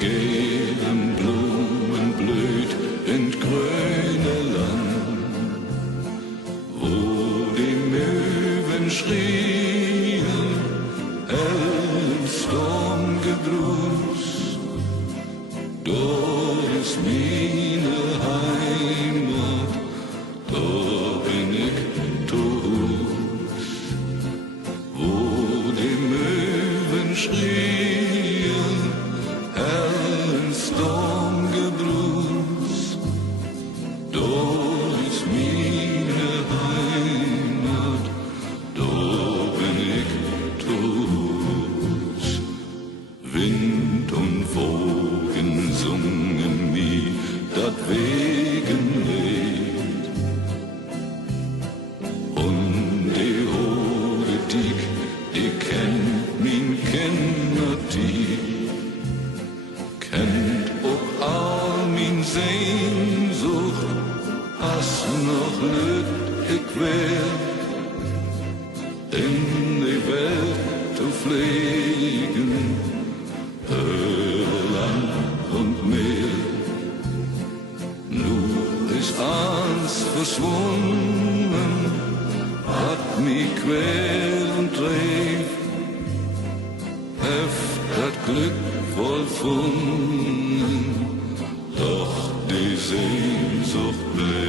gelben Blumen blüht in grüne Land, wo die Möwen schrien, hellen Sturmgedruss. Dort ist meine Heimat, da bin ich zu Hus, wo die Möwen schrien, hellen Sturmgedruss. Dort ist meine Heimat, da bin ich zu Hus. Wind und Wogen sungen mir dat Wegenlied. Und die hohe Dick, die kennt min Kindertieg, kennt auch all min Sehnsucht, as noch lüt ich wär, in die Welt zu fliegen, über Land und Meer. Nur ist eins verschwunden, hat mich quält und trieb, heft das Glück vollfunden, doch die Sehnsucht blieb.